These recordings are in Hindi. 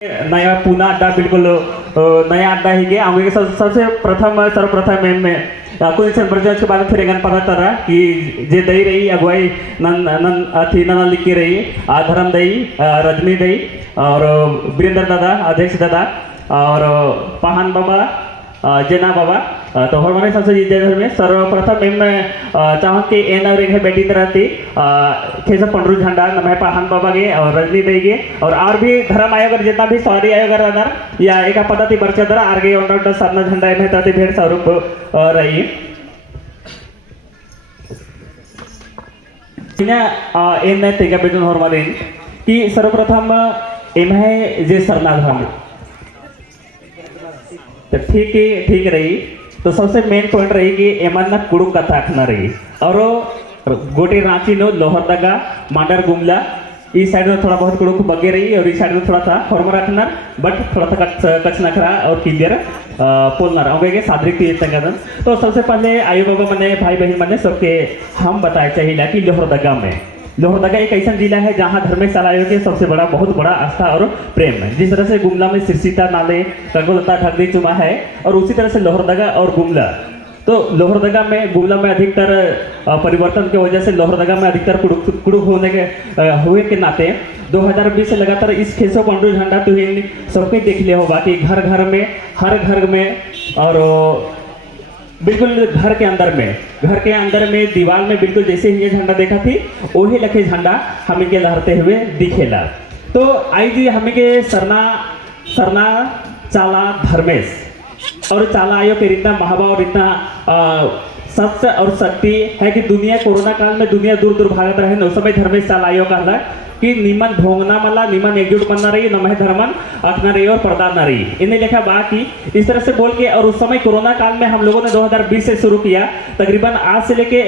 नया पूना अड्डा बिल्कुल नया अड्डा ही गया आगे सबसे सर्वप्रथम में कुछ के बाद फिर एगन पता तरा कि जे दई रही अगुवाई नन लिखी रही धर्म दई रजनी दई और वीरेंद्र दादा अध्यक्ष दादा और पहान बाबा जेना बाबा तो हमारे सबसे में सर्वप्रथम में चाहूँ कि एन और एक बेटी तरह थी खेस पंडरू झंडा नमे पहान बाबा गे और रजनी दई गे और भी धर्म आयोग जितना भी सॉरी आयोग रनर या एक पद्धति बरचदर आगे उन्नत सरना झंडा में तति भेड़ स्वरूप रही एन तेगा बेतन हमारे कि सर्वप्रथम एम है जे सरना धर्म तो ठीक रही तो सबसे मेन पॉइंट रही कि एमन कुड़ू कथा खना रही और गोटे रांची नो लोहरदगा मांडर गुमला इस साइड में थोड़ा बहुत कुड़ू बगे रही और इस साइड में थोड़ा सा फॉर्म रखना बट थोड़ा सा कच नखरा और क्लियर पोलना रहा सादरिक तो सबसे पहले आयु बाबा मने भाई बहन मने सबके हम बताए चाहिए कि लोहरदगा एक ऐसा जिला है जहाँ धर्मशाला आयोग के सबसे बड़ा बहुत बड़ा आस्था और प्रेम है। जिस तरह से गुमला में सिरसीता नाले कंगोलता ठगदी चुमा है और उसी तरह से लोहरदगा और गुमला तो लोहरदगा में गुमला में अधिकतर परिवर्तन की वजह से लोहरदगा में अधिकतर कुड़ुक होने के हुए के नाते 2020 से लगातार इस खेसो पंडू झंडा तो सबके देख लिया होगा कि घर घर में और बिल्कुल घर के अंदर में दीवार में बिल्कुल जैसे ही ये झंडा देखा थी वही लखे झंडा हमें के लहरते हुए दिखेला। तो आई जी हमें के सरना चाला धर्मेश और चाला आयोग के इतना महाबा और इतना सत्य और शक्ति है कि दुनिया कोरोना काल में दुनिया दूर भागत रहे न समय धर्मेश चाला आयोग कहला कि निमन भोंगना मला निमन एकजुट बनना रही नमः धर्मन अखना रही और प्रदान न रही इन्हें लिखा बाकी इस तरह से बोल के और उस समय कोरोना काल में हम लोगों ने 2020 से शुरू किया तकरीबन आज से लेके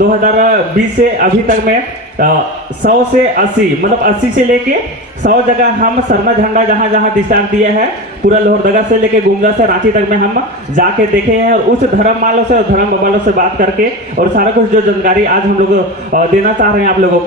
2020 से अभी तक में 100 से 80 मतलब 80 से लेके 100 जगह हम सरना झंडा जहाँ जहाँ दृष्टांत दिया है पूरा लोहरदगा से लेके गुमला से रांची तक में हम जाके देखे हैं और उस धर्म वालों से और धर्म वालों से बात करके और सारा कुछ जो जानकारी आज हम लोग देना चाह रहे हैं आप लोगों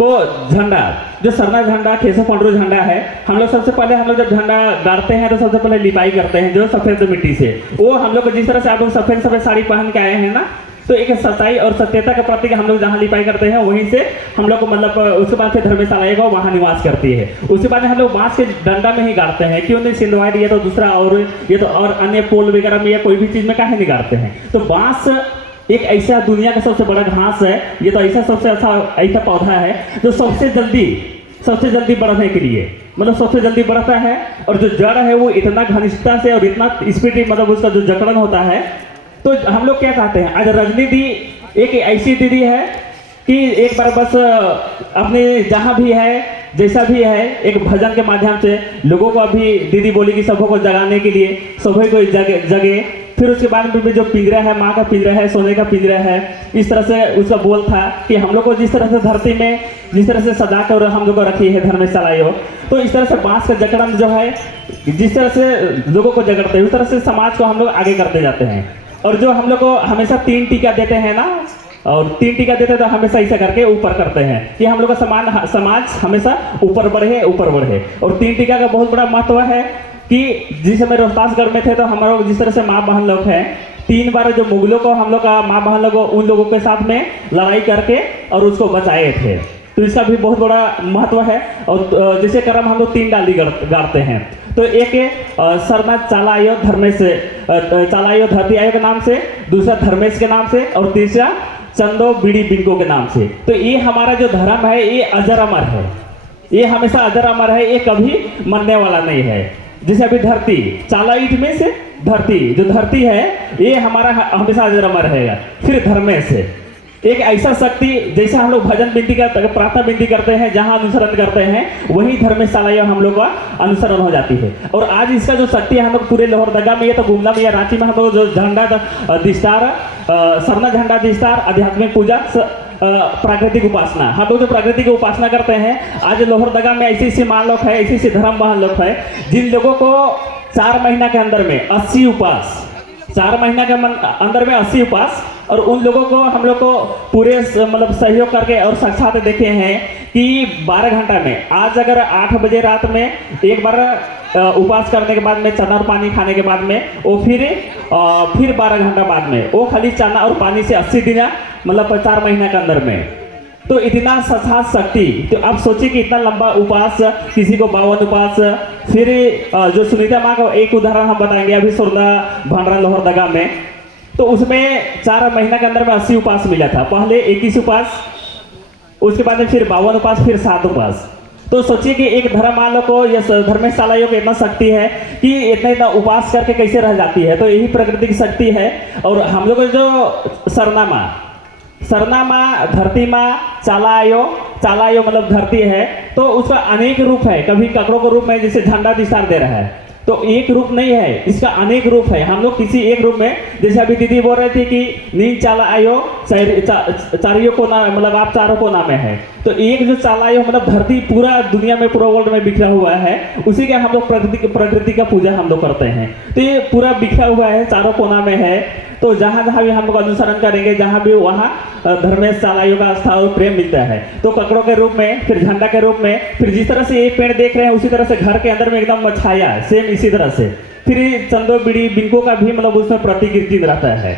को झंडा जो सरना झंडा खेसो पंडरू झंडा है हम लोग सबसे पहले हम लोग जब झंडा गाड़ते हैं तो सबसे पहले लिपाई करते हैं जो सफेद मिट्टी से वो हम लोग जिस तरह से आप लोग सफेद साड़ी पहन के आए हैं ना तो एक सच्चाई और सत्यता का प्रतीक हम लोग जहाँ लिपाई करते हैं वहीं से हम लोग को मतलब उसके बाद फिर धर्मशाला आएगा वहाँ निवास करती है। उसके बाद हम लोग बांस के डंडा में ही गाड़ते हैं क्यों नहीं सिंधवाड़ी ये तो दूसरा और ये तो और अन्य पोल वगैरह में या कोई भी चीज़ में काहे नहीं गाड़ते हैं। तो बांस एक ऐसा दुनिया का सबसे बड़ा घास है ये तो ऐसा सबसे अच्छा ऐसा पौधा है जो सबसे जल्दी बढ़ने के लिए मतलब सबसे जल्दी बढ़ता है और जो जड़ है वो इतना घनिष्ठता से और इतना स्पीड मतलब उसका जो जकड़न होता है। तो हम लोग क्या चाहते हैं आज रजनी दी एक ऐसी दीदी है कि एक बार बस अपने जहाँ भी है जैसा भी है एक भजन के माध्यम से लोगों को अभी दीदी बोली कि सबों को जगाने के लिए सभी को जगे फिर उसके बाद में जो पिंजरा है माँ का पिंजरा है सोने का पिंजरा है इस तरह से उसका बोल था कि हम लोग को जिस तरह से धरती में जिस तरह से सजा कर हम लोग को रखी है धर्मशाला आयोग तो इस तरह से बांस का जकड़न जो है जिस तरह से लोगों को जगड़ते हैं उस तरह से समाज को हम लोग आगे करते जाते हैं। और जो हम लोग को हमेशा 3 टीका देते हैं ना और 3 टीका देते हैं तो हमेशा ऐसा करके ऊपर करते हैं कि हम लोग का समाज हमेशा ऊपर बढ़े और 3 टीका का बहुत बड़ा महत्व है कि जिस समय रोहतासगढ़ में थे तो हम लोग जिस तरह से माँ बहन लोग हैं 3 बार जो मुगलों को हम लोग का माँ बहन लोग उन लोगों के साथ में लड़ाई करके और उसको बचाए थे तो इसका भी बहुत बड़ा महत्व है। और जैसे क्रम हम लोग 3 डाली गाड़ते हैं तो एक सरना चाला आयोग धर्मेश चाला आयोग धरती आयोग के नाम से दूसरा धर्मेश के नाम से और तीसरा चंदो बीड़ी बिंगो के नाम से। तो ये हमारा जो धर्म है ये अजर अमर है ये हमेशा अजर अमर है ये कभी मरने वाला नहीं है। जैसे अभी धरती चाला ईट में से धरती जो धरती है ये हमारा हमेशा अजर अमर रहेगा। फिर धर्मेश एक ऐसा शक्ति जैसा हम लोग भजन विनती का प्रार्थना विनती करते हैं जहाँ अनुसरण करते हैं वही धर्मशाला आयोग हम लोग का अनुसरण हो जाती है। और आज इसका जो शक्ति है हम लोग पूरे लोहरदगा में ये तो गुमला में या रांची में हम लोग जो झंडा दिस्तार सरना झंडा दिस्तार आध्यात्मिक पूजा प्राकृतिक उपासना हम लोग जो प्राकृतिक उपासना करते हैं आज लोहरदगा में ऐसे मान लोग है ऐसे धर्म बहन लोग है जिन लोगों को 4 महीना के अंदर में 80 उपास 4 महीना के अंदर में 80 उपास और उन लोगों को हम लोग को पूरे मतलब सहयोग करके और साक्षात देखे हैं कि 12 घंटा में, आज अगर 8 बजे रात में एक बार उपवास करने के बाद में चना और पानी खाने के बाद में वो फिर 12 घंटा बाद में वो खाली चना और पानी से 80 दिन मतलब 4 महीने के अंदर में, तो इतना साक्षात शक्ति। तो आप सोचिए कि इतना लंबा उपवास, किसी को 52 उपवास। फिर जो सुनीता माँ का एक उदाहरण हम बताएंगे अभी सुरदा भंडरा लोहरदगा में, तो उसमें 4 महीने के अंदर में 80 उपवास मिला था। पहले 21 उपवास, उसके बाद में फिर 52 उपवास, फिर 7 उपवास। तो सोचिए कि एक धर्म वालों को या धर्मेश सालाइयों को इतना शक्ति है कि इतना उपवास करके कैसे रह जाती है। तो यही प्रकृति की शक्ति है। और हम लोग जो सरना माँ, धरती माँ, चालायो मतलब धरती है, तो उसका अनेक रूप है। कभी ककड़ों के रूप में जैसे झंडा दिशार दे रहा है, तो एक रूप नहीं है, इसका अनेक रूप है। हम लोग किसी एक रूप में, जैसे अभी दीदी बोल रही थी कि नींद चालायो चारियों को ना, मतलब आप चारों को नाम है। तो एक जो चालायो मतलब धरती पूरा दुनिया में, पूरा वर्ल्ड में बिखरा हुआ है, उसी का हम लोग प्रकृति का पूजा हम लोग करते हैं। तो ये पूरा बिखरा हुआ है, चारों कोना में है। तो जहाँ जहाँ भी हम लोग अनुसरण करेंगे, जहाँ भी वहाँ धर्मेश चालाइयों का आस्था और प्रेम मिलता है। तो ककड़ों के रूप में, फिर झंडा के रूप में, फिर जिस तरह से ये पेड़ देख रहे हैं उसी तरह से घर के अंदर में एकदम छाया, सेम इसी तरह से। फिर चंदो बीड़ी बिनको का भी मतलब उसमें प्रतीक रहता है।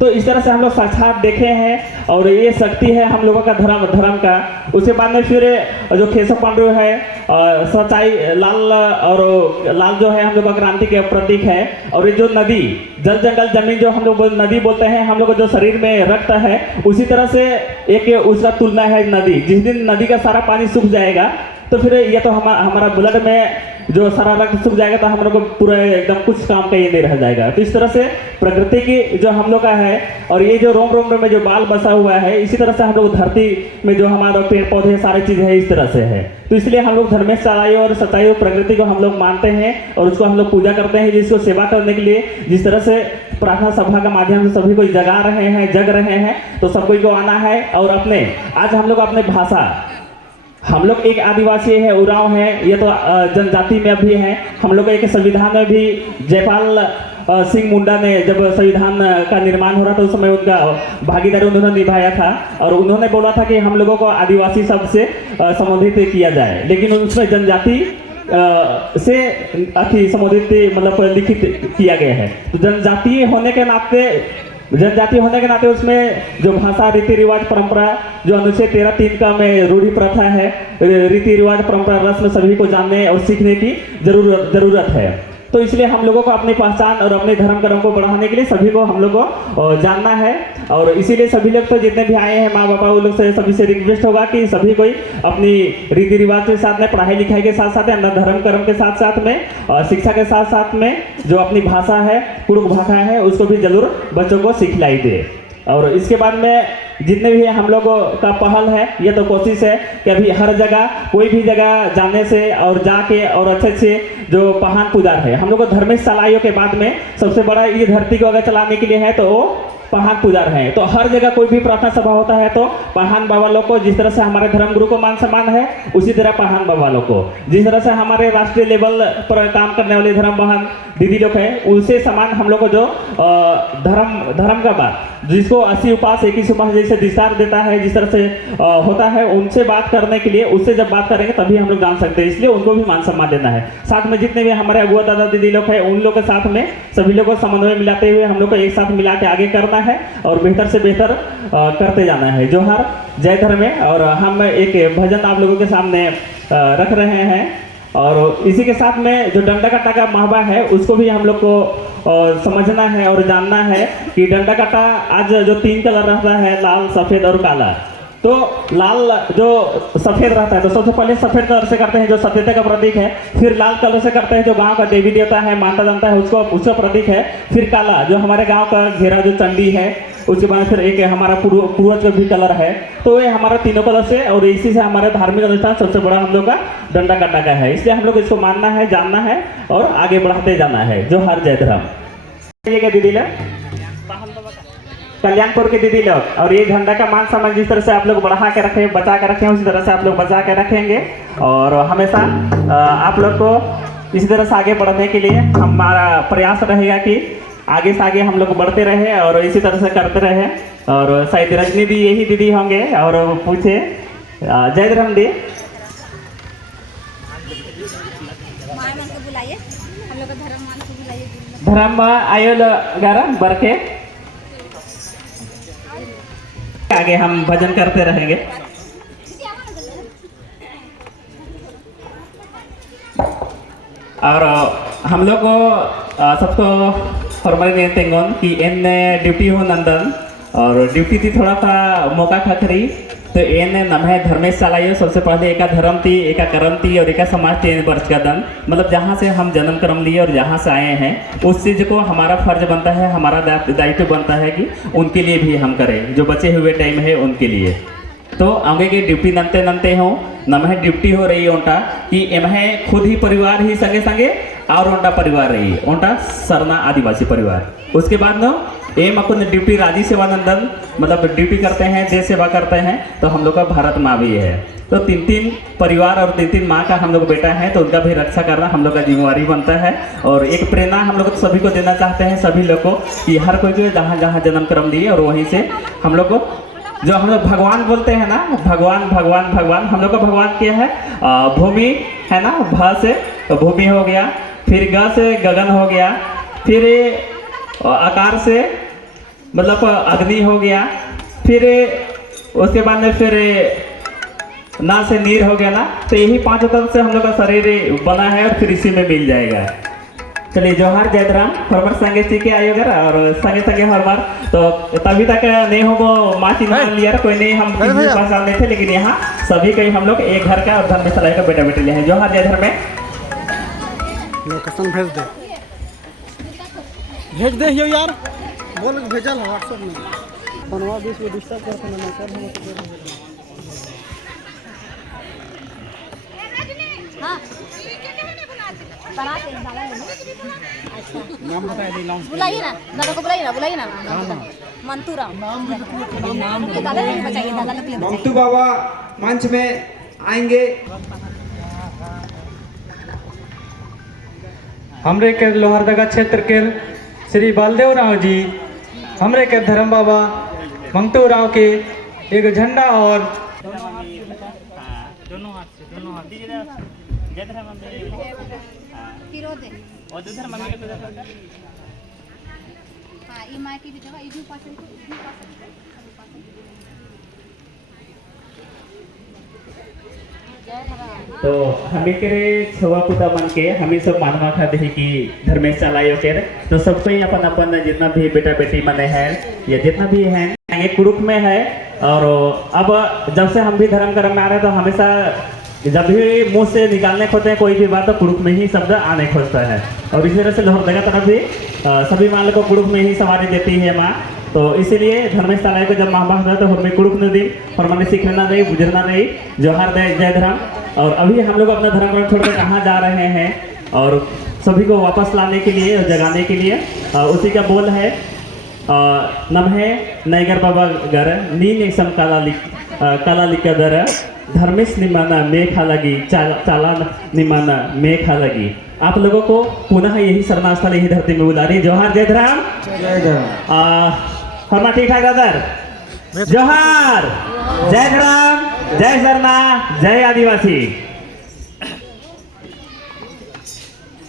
तो इस तरह से हम लोग साक्षात देखे हैं और ये शक्ति है हम लोगों का धर्म का। उसके बाद में फिर जो केशव पांडु है, सच्चाई लाल जो है हम लोग का क्रांति के प्रतीक है। और ये जो नदी, जल जंगल जमीन जो हम लोग नदी बोलते हैं, हम लोग जो शरीर में रक्त है, उसी तरह से एक उसका तुलना है नदी। जिस दिन नदी का सारा पानी सूख जाएगा तो फिर ये तो हमारा ब्लड में जो सारा रक्त सूख जाएगा, तो हम लोग को पूरा एकदम कुछ काम का ये नहीं रह जाएगा। तो इस तरह से प्रकृति की जो हम लोग का है, और ये जो रोम में जो बाल बसा हुआ है, इसी तरह से हम लोग धरती में जो हमारा पेड़ पौधे सारी चीज़ है, इस तरह से है। तो इसलिए हम लोग धर्मेश चालाइयों और सच्चाई प्रकृति को हम लोग मानते हैं और उसको हम लोग पूजा करते हैं। जिसको सेवा करने के लिए जिस तरह से प्रार्थना सभा के माध्यम से सभी को जग रहे हैं, तो सबको को आना है। और अपने आज हम लोग अपने भाषा, हम लोग एक आदिवासी है, उरांव है, ये तो जनजाति में भी है। हम लोग एक संविधान में भी जयपाल सिंह मुंडा ने जब संविधान का निर्माण हो रहा था, उस समय उनका भागीदारी उन्होंने निभाया था और उन्होंने बोला था कि हम लोगों को आदिवासी शब्द से संबोधित किया जाए, लेकिन उसमें जनजाति से अति संबोधित मतलब लिखित किया गया है। तो जनजाति होने के नाते उसमें जो भाषा, रीति रिवाज, परंपरा, जो अनुच्छेद 13(3) का में रूढ़ी प्रथा है, रीति रिवाज, परंपरा, रस्म सभी को जानने और सीखने की जरूरत है। तो इसलिए हम लोगों को अपनी पहचान और अपने धर्म कर्म को बढ़ाने के लिए सभी को हम लोग को जानना है। और इसीलिए सभी लोग तो जितने भी आए हैं, माँ बापा, वो लोग से सभी से रिक्वेस्ट होगा कि सभी कोई अपनी रीति रिवाज के साथ में, पढ़ाई लिखाई के साथ साथ में, अपना धर्म कर्म के साथ साथ में और शिक्षा के साथ साथ में जो अपनी भाषा है, कुड़ुक भाषा है, उसको भी जरूर बच्चों को सिखलाई दे। और इसके बाद में जितने भी हम लोगों का पहल है, ये तो कोशिश है कि अभी हर जगह, कोई भी जगह जाने से और जाके और अच्छे से जो पहान पुजार है, हम लोग को धर्मेश चालाइयों के बाद में सबसे बड़ा ये धरती को अगर चलाने के लिए है तो वो पहान पुजार है। तो हर जगह कोई भी प्रार्थना सभा होता है तो पहान बाबा लोग को, जिस तरह से हमारे धर्म गुरु को मान सम्मान है, उसी तरह पहान बाबा लोग को, जिस तरह से हमारे राष्ट्रीय लेवल पर काम करने वाले धर्म बहन दीदी लोग हैं, उनसे समान हम लोग को जो धर्म का बात, जिसको 80 उपवास 21 उपवास जैसे दिशार देता है, जिस तरह से होता है, उनसे बात करने के लिए, उससे जब बात करेंगे तभी हम लोग जान सकते हैं। इसलिए उनको भी मान सम्मान देना है। साथ में जितने भी हमारे अगुआ दादा दीदी लोग हैं, उन लोग के साथ में सभी लोग को समन्वय मिलाते हुए हम लोग को एक साथ मिला के आगे करना है और बेहतर से बेहतर करते जाना है। जोहार, जय धर्म है। और हम एक भजन आप लोगों के सामने रख रहे हैं और इसी के साथ में जो डंडा कट्टा का महबा है, उसको भी हम लोग को समझना है और जानना है कि डंडा कट्टा आज जो 3 कलर रहता है, लाल, सफ़ेद और काला। तो लाल जो सफ़ेद रहता है, तो सबसे पहले सफ़ेद कलर से करते हैं जो सत्यता का प्रतीक है। फिर लाल कलर से करते हैं जो गांव का देवी देवता है, मानता जानता है, उसका प्रतीक है। फिर काला जो हमारे गांव का घेरा जो चंडी है, उसके बाद फिर एक हमारा पूर्वज का भी कलर है। तो ये हमारा तीनों कलर से, और इसी से हमारे धार्मिक अनुष्ठान सबसे बड़ा हम लोग का डंडा कट्टा का है। इसलिए हम लोग इसको मानना है, जानना है और आगे बढ़ाते जाना है। जो हर जय धर्म। दीदी लोग कल्याणपुर की दीदी लोग, और ये झंडा का मान सम्मान जिस तरह से आप लोग बढ़ा के रखें, बचा के रखें, उसी तरह से आप लोग बचा के रखेंगे। और हमेशा आप लोग को इसी तरह से आगे बढ़ने के लिए हमारा प्रयास रहेगा कि आगे से आगे हम लोग बढ़ते रहे और इसी तरह से करते रहे। और शायद रजनी दी यही दीदी होंगे और पूछे जय धर्म दी। बुलाइए, हम लोग का धर्म मान को बुलाइए। धर्म आयो गारा बरके आगे हम भजन करते रहेंगे। और हम लोग को सबको फॉर्मली तेंगोन कि इन ड्यूटी हो नंदन और ड्यूटी थी थोड़ा सा मौका खखरी तो इन नम्हे धर्मेश चलाइयो। सबसे पहले एका धर्म थी, एका कर्म थी और एका समाज थी वर्ष का दन, मतलब जहाँ से हम जन्म कर्म लिए और जहाँ से आए हैं उस चीज़ को हमारा फर्ज बनता है, हमारा दायित्व बनता है कि उनके लिए भी हम करें, जो बचे हुए टाइम है उनके लिए। तो आगे की ड्यूटी नंते नंते हो नमहे ड्यूटी हो रही है उनका कि एमहे खुद ही परिवार ही संगे संगे और उनका परिवार रही है उनका सरना आदिवासी परिवार। उसके बाद न एम अपन ड्यूटी राजी सेवानंदन मतलब ड्यूटी करते हैं, देश सेवा करते हैं। तो हम लोग का भारत माँ भी है, तो 3-3 परिवार और 3-3 माँ का हम लोग बेटा है, तो उनका भी रक्षा करना हम लोग का जिम्मेवारी बनता है। और एक प्रेरणा हम लोग सभी को देना चाहते हैं, सभी लोग को कि हर कोई को जहाँ जहाँ जन्म कर्म लिए और वहीं से हम लोग को जो हम लोग भगवान बोलते हैं ना, भगवान भगवान भगवान हम लोग का भगवान क्या है? भूमि है ना, भ से तो भूमि हो गया, फिर ग से गगन हो गया, फिर आकार से मतलब अग्नि हो गया, फिर उसके बाद में फिर ना से नीर हो गया ना। तो यही 5 तत्व से हम लोग का शरीर बना है और फिर इसी में मिल जाएगा। चलिए जोहार जयद्राम हरबार संगे सीखे आयोगर और संगे संगे हरबार। तो तभी तक नहीं हो वो माँ चिन्ह लिया कोई नहीं, हम भाषा में थे, लेकिन यहाँ सभी कहीं हम लोग एक घर का और धर्म सलाई का बेटा बेटी लिए हैं। जोहार जय धर्म में लोकेशन भेज दे यार, बोल भेजल व्हाट्सएप में बनवा 20 को डिस्टर्ब करते ना सर हम हां बना के डाला लेना। अच्छा नाम बता दे, नाम बुलाइए ना, दादा को बुलाइए ना मंतूराम नाम के दादा नहीं बचाइए, दादा लोग ले मंतू बाबा मंच में आएंगे। हमरे के लोहरदगा क्षेत्र के श्री बालदेव राव जी हमरे के धर्म बाबा मंगतू राव के एक झंडा और दोनों हाथ से जय धर्म किरोदे और जय धर्म मम्मी के हां ई मां की भी जगह ई भी पास तो हमें के छवा पुता बन के हमें सब मानवा खाते हैं कि धर्मेश चलायो के। तो सबको ही अपन अपन जितना भी बेटा बेटी मने हैं या जितना भी है ये कुरुक में है। और अब जब से हम भी धर्म कर्म में आ रहे हैं तो हमेशा जब भी मुंह से निकालने खोते हैं कोई भी बात तो कुरुक में ही शब्द आने खोजता है। और इसी तरह से लोहरदगा तरफ भी सभी मान को कुरुक में ही सवारी देती है माँ। तो इसीलिए धर्मेश चलाए को जब माँ बाप तो हमें कुरुक न दी और मैंने सीखना नहीं बुझना नहीं। जोहार जय धर्म। और अभी हम लोग अपना धर्म छोड़कर कहाँ जा रहे हैं और सभी को वापस लाने के लिए और जगाने के लिए उसी का बोल है नमहे नैगर बाबा घर नी सम काला लिखा दर धर्मेश निमाना मेघा लगी चालान निमाना मेघा लगी। आप लोगों को पुनः यही शरणास्थल यही धरती में बुला रही। जोहार जय धर्म। हरमा ठीक ठाक दादर जोहार जय धर्म जय शरणा जय आदिवासी।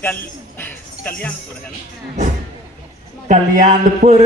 कल्याणपुर है ना, कल्याणपुर